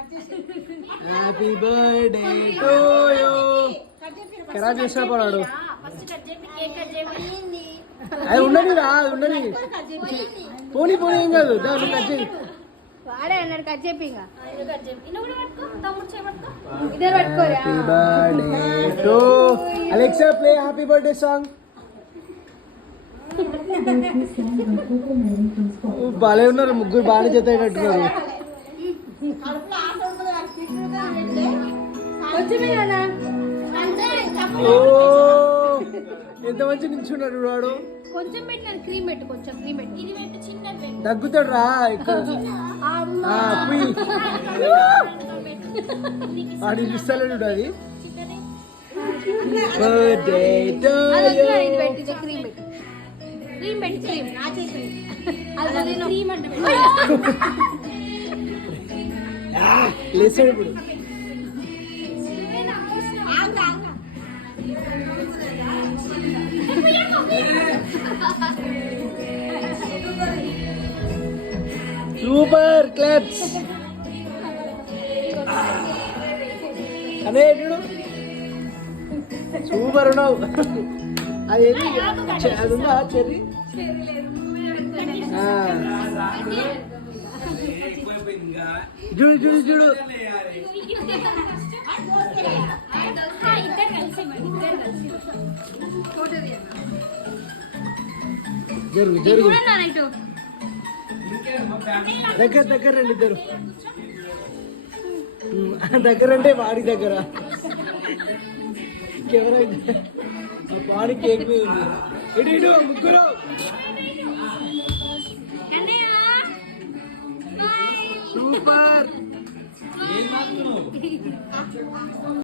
Happy birthday to you. కరా చేస్తా పడాడు. అది ఉండని రా, అది ఉండని. పోనీ పోనీ ఏం కాదు, దాన్ని కట్ చేయి. వాడే అన్నాడు కట్ చెప్పి ఇంకా ఇద్దరు పట్టుకోరా. Happy birthday to Alexa, play happy birthday song. బాలే ఉన్నారు ముగ్గురు, బాగానే జత అయినట్టున్నారు. ఓ ఎంత మంచి నించున్నాడు వాడు. కొంచెం పెట్టిన క్రీమ్ పెట్టు, కొంచెం క్రీమ్ పెట్టు. దగ్గుతాడు రా ఇక్కడ. ఆడి ఇస్తాడు అది. Birthday to you. ఇది పెట్టు, ఇది క్రీమ్ పెట్టు, క్రీమ్ పెట్టు, క్రీమ్ నా చేతి క్రీమ్ అంటే లేసాడు ఇప్పుడు. సూపర్ క్లాప్స్ అదే సూపర్ ఉన్నావు. అది అది ఉందా చెర్రీ? చూడు చూడు చూడు. జరుగు జరుగు, దగ్గర దగ్గర రండి ఇద్దరు. దగ్గర అంటే వాడి దగ్గర. ఎవరైతే వాడి కేక్ మీద ఉంది. ఇటు ఇటు ముగ్గురు. సూపర్.